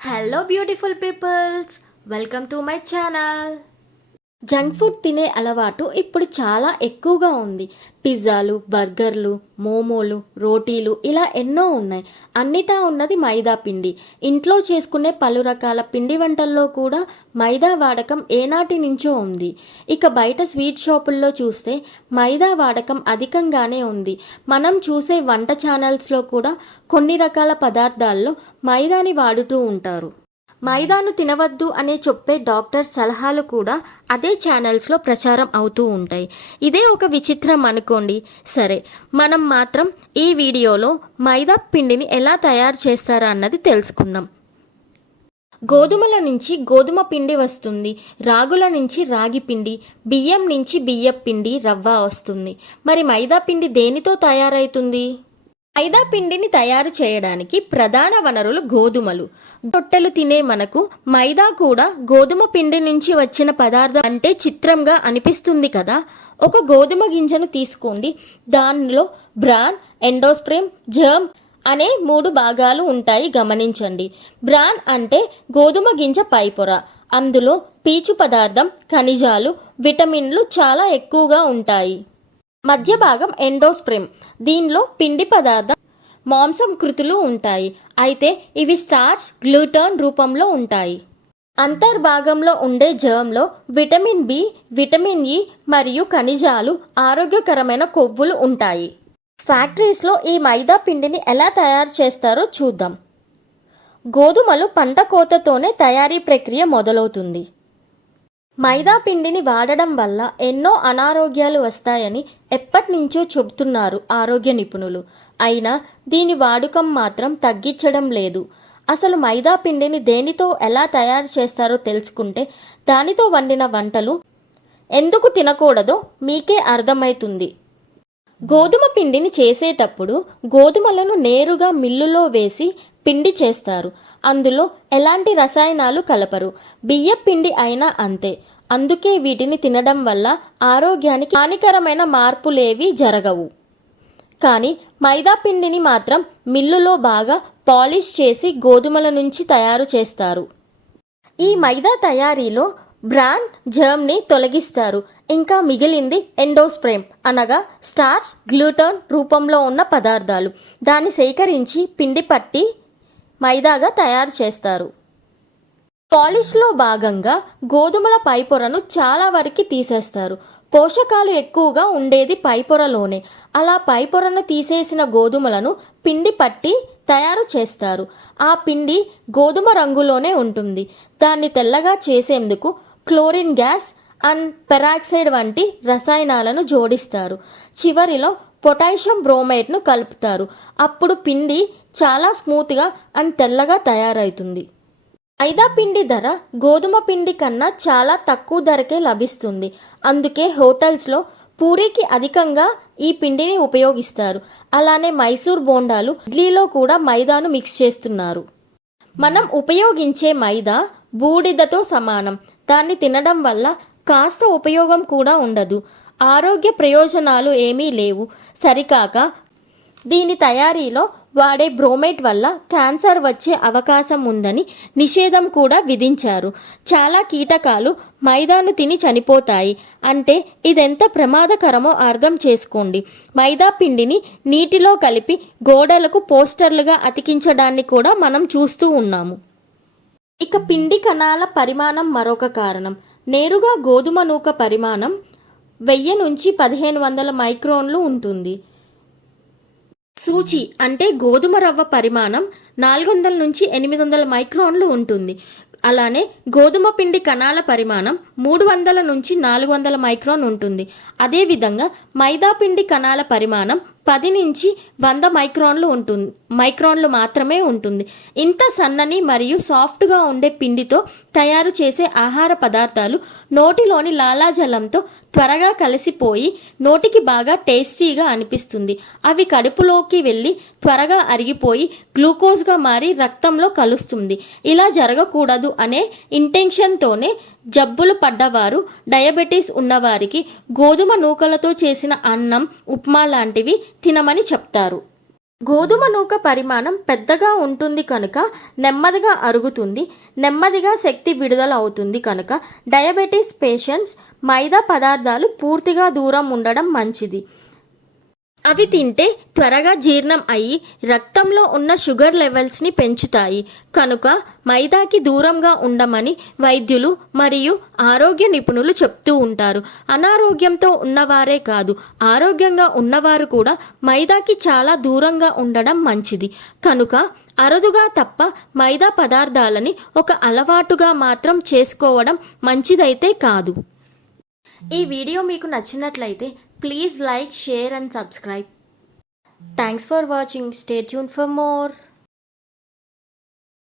Hello beautiful peoples, welcome to my channel. Junk food తినే అలవాటు ఇప్పుడు చాలా ఎక్కువగా ఉంది. పిజ్జాలు, బర్గర్లు, మోమోలు, రోటీలు ఇలా ఎన్నో ఉన్నాయి. అన్నిటా ఉన్నది మైదా పిండి. ఇంట్లో చేసుకునే పలు రకాల పిండి వంటల్లో కూడా మైదా వాడకం ఏనాటి నుంచో ఉంది. ఇక బయట స్వీట్ షాపుల్లో చూస్తే మైదా వాడకం అధికంగానే ఉంది. మనం చూసే వంట ఛానల్స్లో కూడా కొన్ని రకాల పదార్థాల్లో మైదాని వాడుతూ ఉంటారు. మైదాను తినవద్దు అనే చెప్పే డాక్టర్ సలహాలు కూడా అదే ఛానల్స్లో ప్రచారం అవుతూ ఉంటాయి. ఇదే ఒక విచిత్రం అనుకోండి. సరే, మనం మాత్రం ఈ వీడియోలో మైదా పిండిని ఎలా తయారు చేస్తారా అన్నది తెలుసుకుందాం. గోధుమల నుంచి గోధుమ పిండి వస్తుంది, రాగుల నుంచి రాగి పిండి, బియ్యం నుంచి బియ్యపు పిండి, రవ్వ వస్తుంది. మరి మైదా పిండి దేనితో తయారవుతుంది? మైదా పిండిని తయారు చేయడానికి ప్రధాన వనరులు గోధుమలు. రొట్టెలు తినే మనకు మైదా కూడా గోధుమ పిండి నుంచి వచ్చిన పదార్థం అంటే చిత్రంగా అనిపిస్తుంది కదా. ఒక గోధుమ గింజను తీసుకోండి. దానిలో బ్రాన్, ఎండోస్పెర్మ్, జెర్మ్ అనే 3 భాగాలు ఉంటాయి, గమనించండి. బ్రాన్ అంటే గోధుమ గింజ పైపొర. అందులో పీచు పదార్థం, ఖనిజాలు, విటమిన్లు చాలా ఎక్కువగా ఉంటాయి. మధ్య భాగం ఎండోస్పెర్మ్. దీనిలో పిండి పదార్థం, మాంసం కృతులు ఉంటాయి. అయితే ఇవి స్టార్చ్, గ్లూటెన్ రూపంలో ఉంటాయి. అంతర్భాగంలో ఉండే జెర్మ్లో విటమిన్ బి, విటమిన్ ఇ మరియు ఖనిజాలు, ఆరోగ్యకరమైన కొవ్వులు ఉంటాయి. ఫ్యాక్టరీస్లో ఈ మైదా పిండిని ఎలా తయారు చేస్తారో చూద్దాం. గోధుమలు పంట కోతతోనే తయారీ ప్రక్రియ మొదలవుతుంది. మైదా పిండిని వాడడం వల్ల ఎన్నో అనారోగ్యాలు వస్తాయని ఎప్పటినుంచో చెబుతున్నారు ఆరోగ్య నిపుణులు. అయినా దీని వాడకం మాత్రం తగ్గించడం లేదు. అసలు మైదా పిండిని దేనితో ఎలా తయారు చేస్తారో తెలుసుకుంటే దానితో వండిన వంటలు ఎందుకు తినకూడదో మీకే అర్థమవుతుంది. గోధుమ పిండిని చేసేటప్పుడు గోధుమలను నేరుగా మిల్లులో వేసి పిండి చేస్తారు. అందులో ఎలాంటి రసాయనాలు కలపరు. బియ్య పిండి అయినా అంతే. అందుకే వీటిని తినడం వల్ల ఆరోగ్యానికి హానికరమైన మార్పులేవి జరగవు. కానీ మైదా పిండిని మాత్రం మిల్లులో బాగా పాలిష్ చేసి గోధుమల నుంచి తయారు చేస్తారు. ఈ మైదా తయారీలో బ్రాన్, జెర్మ్ని తొలగిస్తారు. ఇంకా మిగిలింది ఎండోస్పెర్మ్ అనగా స్టార్చ్, గ్లూటెన్ రూపంలో ఉన్న పదార్థాలు. దాన్ని సేకరించి పిండి పట్టి మైదాగా తయారు చేస్తారు. పాలిష్లో భాగంగా గోధుమల పైపొరను చాలా వరకు తీసేస్తారు. పోషకాలు ఎక్కువగా ఉండేది పైపొరలోనే. అలా పైపొరను తీసేసిన గోధుమలను పిండి పట్టి తయారు చేస్తారు. ఆ పిండి గోధుమ రంగులోనే ఉంటుంది. దాన్ని తెల్లగా చేసేందుకు క్లోరిన్ గ్యాస్ అండ్ పెరాక్సైడ్ వంటి రసాయనాలను జోడిస్తారు. చివరిలో పొటాషియం బ్రోమైడ్ను కలుపుతారు. అప్పుడు పిండి చాలా స్మూత్గా అండ్ తెల్లగా తయారవుతుంది. మైదా పిండి ధర గోధుమ పిండి కన్నా చాలా తక్కువ ధరకే లభిస్తుంది. అందుకే హోటల్స్లో పూరీకి అధికంగా ఈ పిండిని ఉపయోగిస్తారు. అలానే మైసూర్ బోండాలు, ఇడ్లీలో కూడా మైదాను మిక్స్ చేస్తున్నారు. మనం ఉపయోగించే మైదా బూడిదతో సమానం. దాన్ని తినడం వల్ల కాస్త ఉపయోగం కూడా ఉండదు. ఆరోగ్య ప్రయోజనాలు ఏమీ లేవు. సరికాక దీని తయారీలో వాడే బ్రోమైడ్ వల్ల క్యాన్సర్ వచ్చే అవకాశం ఉందని నిషేధం కూడా విధించారు. చాలా కీటకాలు మైదాను తిని చనిపోతాయి. అంటే ఇదెంత ప్రమాదకరమో అర్థం చేసుకోండి. మైదా పిండిని నీటిలో కలిపి గోడలకు పోస్టర్లుగా అతికించడాన్ని కూడా మనం చూస్తూ ఉన్నాము. ఇక పిండి కణాల పరిమాణం మరొక కారణం. నేరుగా గోధుమ నూక పరిమాణం 1000 నుంచి 1500 మైక్రోన్లు ఉంటుంది. సూచి అంటే గోధుమ రవ్వ పరిమాణం 400 నుంచి 800 మైక్రోన్లు ఉంటుంది. అలానే గోధుమ పిండి కణాల పరిమాణం 300 నుంచి 400 మైక్రాన్ ఉంటుంది. అదేవిధంగా మైదా పిండి కణాల పరిమాణం 10 నుంచి 100 మైక్రాన్లు మాత్రమే ఉంటుంది. ఇంత సన్నని మరియు సాఫ్ట్గా ఉండే పిండితో తయారు చేసే ఆహార పదార్థాలు నోటిలోని లాలాజలంతో త్వరగా కలిసిపోయి నోటికి బాగా టేస్టీగా అనిపిస్తుంది. అవి కడుపులోకి వెళ్ళి త్వరగా అరిగిపోయి గ్లూకోజ్గా మారి రక్తంలో కలుస్తుంది. ఇలా జరగకూడదు అనే ఇంటెన్షన్తోనే జబ్బులు పడ్డవారు, డయాబెటీస్ ఉన్నవారికి గోధుమ నూకలతో చేసిన అన్నం, ఉప్మా లాంటివి తినమని చెప్తారు. గోధుమ నూక పరిమాణం పెద్దగా ఉంటుంది కనుక నెమ్మదిగా అరుగుతుంది, నెమ్మదిగా శక్తి విడుదల అవుతుంది కనుక డయాబెటీస్ పేషెంట్స్ మైదా పదార్థాలు పూర్తిగా దూరం ఉండడం మంచిది. అవి తింటే త్వరగా జీర్ణం అయ్యి రక్తంలో ఉన్న షుగర్ లెవెల్స్ని పెంచుతాయి కనుక మైదాకి దూరంగా ఉండమని వైద్యులు మరియు ఆరోగ్య నిపుణులు చెప్తూ ఉంటారు. అనారోగ్యంతో ఉన్నవారే కాదు, ఆరోగ్యంగా ఉన్నవారు కూడా మైదాకి చాలా దూరంగా ఉండడం మంచిది. కనుక అరుదుగా తప్ప మైదా పదార్థాలని ఒక అలవాటుగా మాత్రం చేసుకోవడం మంచిదైతే కాదు. ఈ వీడియో మీకు నచ్చినట్లయితే please like, share and subscribe. Thanks for watching. Stay tuned for more.